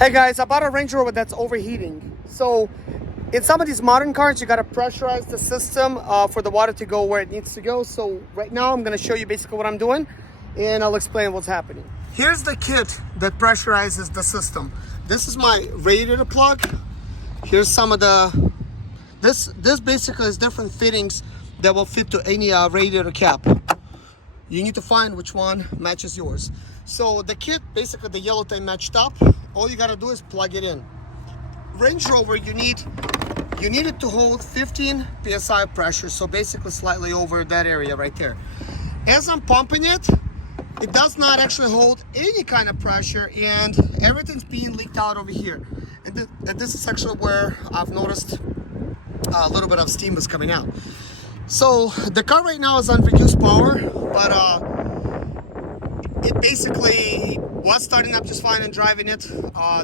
Hey guys, I bought a Range Rover that's overheating. So in some of these modern cars, you got to pressurize the system for the water to go where it needs to go. So right now I'm going to show you basically what I'm doing and I'll explain what's happening. Here's the kit that pressurizes the system. This is my radiator plug. Here's some of the, this basically is different fittings that will fit to any radiator cap. You need to find which one matches yours. So the kit, basically the yellow tape matched up. All you gotta do is plug it in. Range Rover, you need it to hold 15 psi pressure, so basically slightly over that area right there. As I'm pumping it, it does not actually hold any kind of pressure, and everything's being leaked out over here. And this is actually where I've noticed a little bit of steam is coming out. So the car right now is on reduced power, but it basically was starting up just fine and driving it.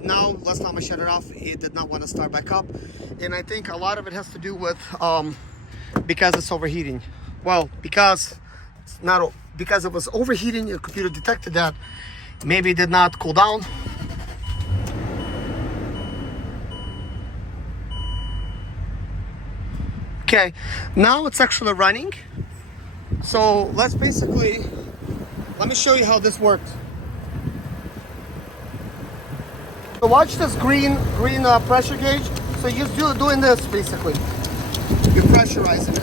Now, last time I shut it off, it did not want to start back up. And I think a lot of it has to do with because it's overheating. Well, because it was overheating, your computer detected that. Maybe it did not cool down. Okay, now it's actually running. So let me show you how this works. So watch this green pressure gauge. So you're just doing this basically. You're pressurizing it.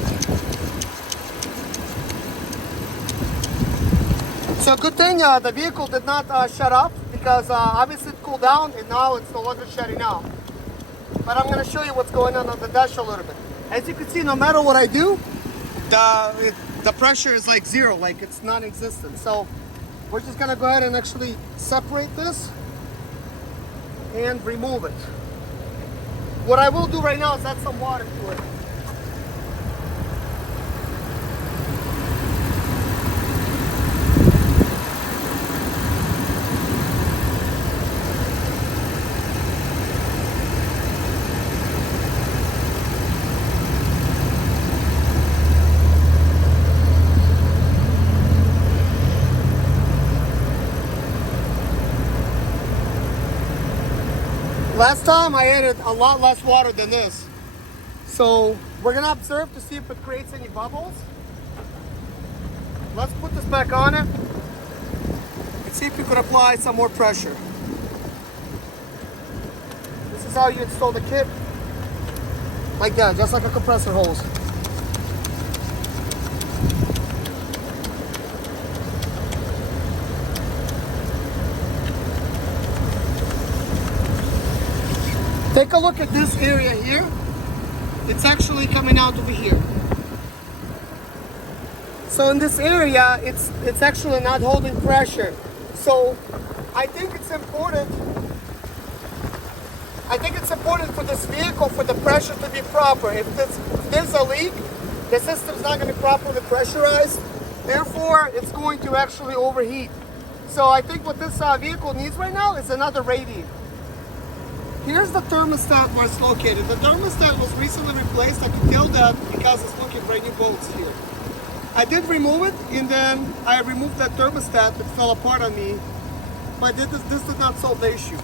So good thing the vehicle did not shut off, because obviously it cooled down and now it's no longer shutting off. But I'm going to show you what's going on the dash a little bit. As you can see, no matter what I do, the pressure is like zero, like it's non-existent. So we're just gonna go ahead and actually separate this and remove it. What I will do right now is add some water to it. Last time I added a lot less water than this. So we're gonna observe to see if it creates any bubbles. Let's put this back on it and see if we could apply some more pressure. This is how you install the kit. Like that, just like a compressor hose. Take a look at this area here. It's actually coming out over here. So in this area, it's actually not holding pressure. So I think it's important for this vehicle for the pressure to be proper. If there's a leak, the system's not going to be properly pressurized. Therefore, it's going to actually overheat. So I think what this vehicle needs right now is another radiator. Here's the thermostat where it's located. The thermostat was recently replaced. I can tell that because it's looking brand new bolts here. I did remove it, and then I removed that thermostat. It fell apart on me, but this did not solve the issue.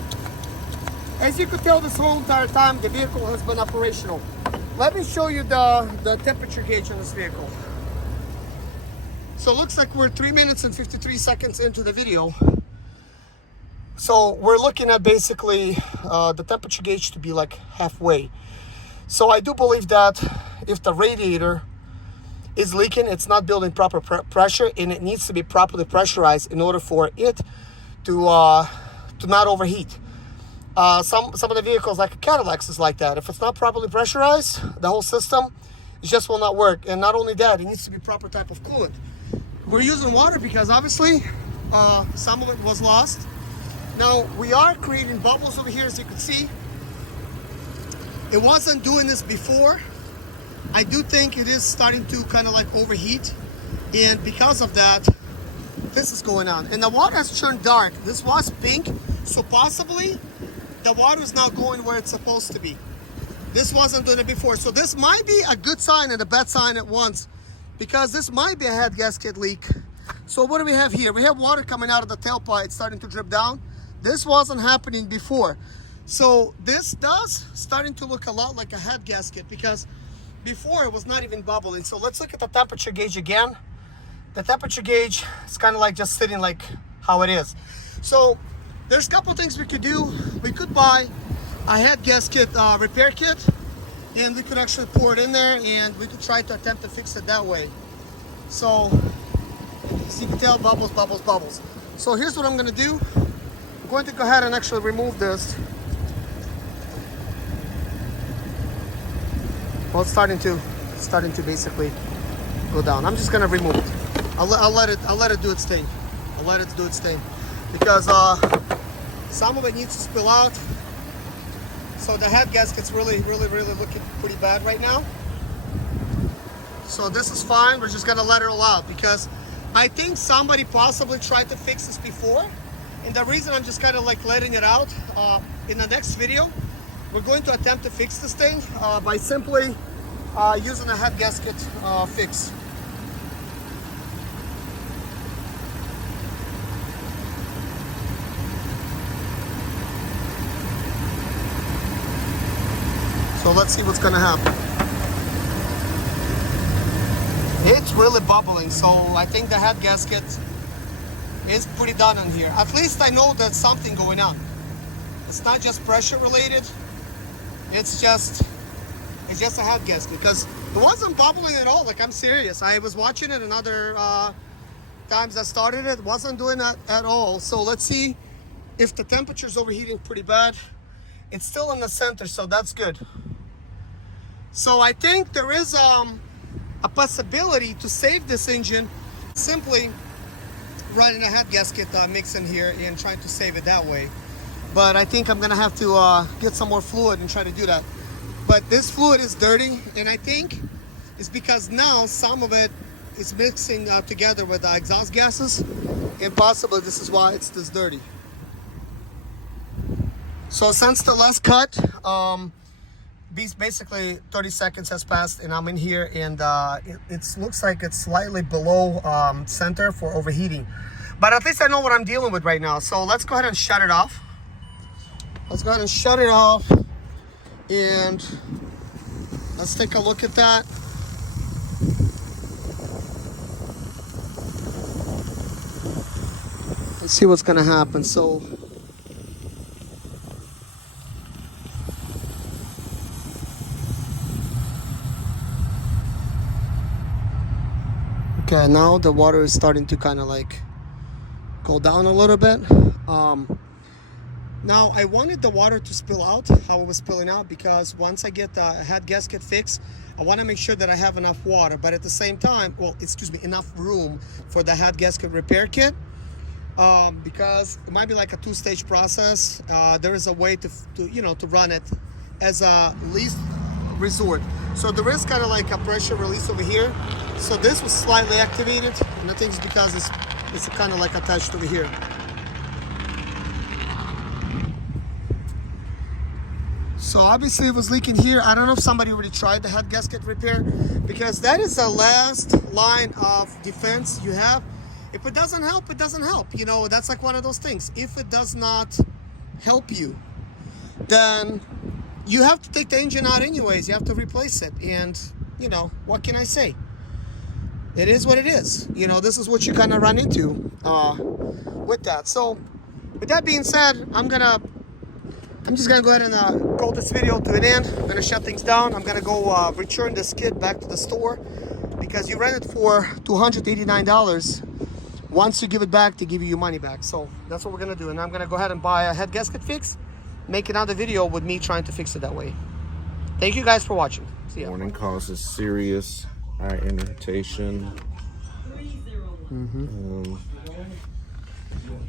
As you could tell, this whole entire time the vehicle has been operational. Let me show you the temperature gauge on this vehicle. So it looks like we're 3 minutes and 53 seconds into the video. So we're looking at basically the temperature gauge to be like halfway. So I do believe that if the radiator is leaking, it's not building proper pressure, and it needs to be properly pressurized in order for it to not overheat. Some of the vehicles like Cadillacs is like that. If it's not properly pressurized, the whole system, it just will not work. And not only that, it needs to be proper type of coolant. We're using water because obviously some of it was lost. Now, we are creating bubbles over here, as you can see. It wasn't doing this before. I do think it is starting to kind of like overheat. And because of that, this is going on. And the water has turned dark. This was pink, so possibly the water is now going where it's supposed to be. This wasn't doing it before. So this might be a good sign and a bad sign at once, because this might be a head gasket leak. So what do we have here? We have water coming out of the tailpipe starting to drip down. This wasn't happening before. So this does starting to look a lot like a head gasket, because before it was not even bubbling. So let's look at the temperature gauge again. The temperature gauge is kind of like just sitting like how it is. So there's a couple things we could do. We could buy a head gasket repair kit, and we could actually pour it in there, and we could try to attempt to fix it that way. So as you can tell, bubbles, bubbles, bubbles. So here's what I'm gonna do. I'm going to go ahead and actually remove this. Well, it's starting to basically go down. I'm just gonna remove it. I'll let it do its thing. I'll let it do its thing, because some of it needs to spill out. So the head gasket's really looking pretty bad right now. So this is fine. We're just gonna let it all out, because I think somebody possibly tried to fix this before, and the reason I'm just kind of like letting it out, in the next video, we're going to attempt to fix this thing by simply using a head gasket fix. So let's see what's gonna happen. It's really bubbling, so I think the head gasket is pretty done in here. At least I know there's something going on. It's not just pressure related. It's just a head gasket, because it wasn't bubbling at all. Like, I'm serious. I was watching it another times I started it. Wasn't doing that at all. So let's see if the temperature's overheating pretty bad. It's still in the center, so that's good. So I think there is a possibility to save this engine simply running a head gasket mix in here and trying to save it that way. But I think I'm gonna have to get some more fluid and try to do that. But this fluid is dirty, and I think it's because now some of it is mixing together with the exhaust gases, and possibly this is why it's this dirty. So since the last cut, basically 30 seconds has passed, and I'm in here, and it looks like it's slightly below center for overheating. But at least I know what I'm dealing with right now. So let's go ahead and shut it off. Let's go ahead and shut it off, and let's take a look at that. Let's see what's gonna happen. So okay, now the water is starting to kind of like go down a little bit. Now I wanted the water to spill out how it was spilling out, because once I get the head gasket fixed, I want to make sure that I have enough water, but at the same time, well, excuse me, enough room for the head gasket repair kit, because it might be like a two-stage process. There is a way to run it as a least resort. So there is kind of like a pressure release over here. So this was slightly activated, and I think it's because it's kind of like attached over here. So obviously it was leaking here. I don't know if somebody already tried the head gasket repair, because that is the last line of defense you have. If it doesn't help, it doesn't help. You know, that's like one of those things. If it does not help you, then you have to take the engine out anyways. You have to replace it. And, you know, what can I say? It is what it is. You know, this is what you kind of run into with that. So with that being said, I'm just gonna go ahead and call this video to an end. I'm gonna shut things down. I'm gonna go return this kit back to the store, because you rent it for $289. Once you give it back, they give you your money back. So that's what we're gonna do. And I'm gonna go ahead and buy a head gasket fix, make another video with me trying to fix it that way. Thank you guys for watching. See ya. Warning causes serious eye irritation.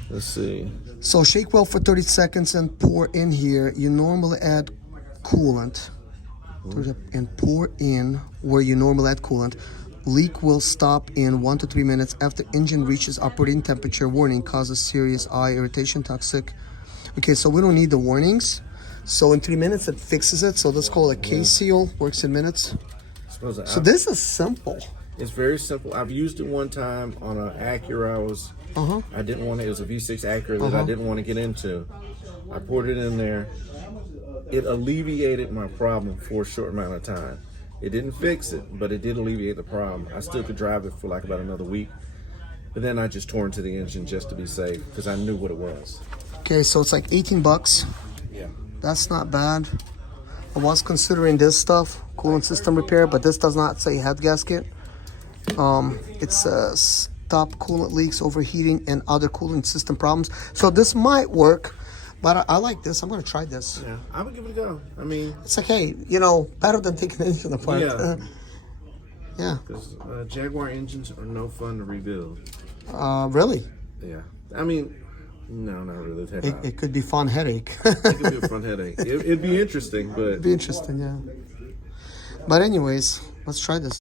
Let's see. So shake well for 30 seconds and pour in here. You normally add coolant. And pour in where you normally add coolant. Leak will stop in 1 to 3 minutes after engine reaches operating temperature. Warning, causes serious eye irritation, toxic. Okay, so we don't need the warnings. So in 3 minutes it fixes it. So let's call it a K-seal, works in minutes. So this is simple. It's very simple. I've used it one time on an Acura. I was I didn't want it. It was a V6 Acura that I didn't want to get into. I poured it in there. It alleviated my problem for a short amount of time. It didn't fix it, but it did alleviate the problem. I still could drive it for like about another week. But then I just tore into the engine just to be safe because I knew what it was. Okay, so it's like 18 bucks. Yeah. That's not bad. I was considering this stuff, coolant system repair, but this does not say head gasket. It says stop coolant leaks, overheating, and other cooling system problems. So this might work, but I like this. I'm gonna try this. Yeah, I would give it a go. I mean, It's like, hey, you know, better than taking anything apart. yeah. Yeah. Because Jaguar engines are no fun to rebuild. Really? Yeah. I mean, no, not really. It could be fun headache. It could be a front headache. It'd be interesting, but... It'd be interesting, yeah. But anyways, let's try this.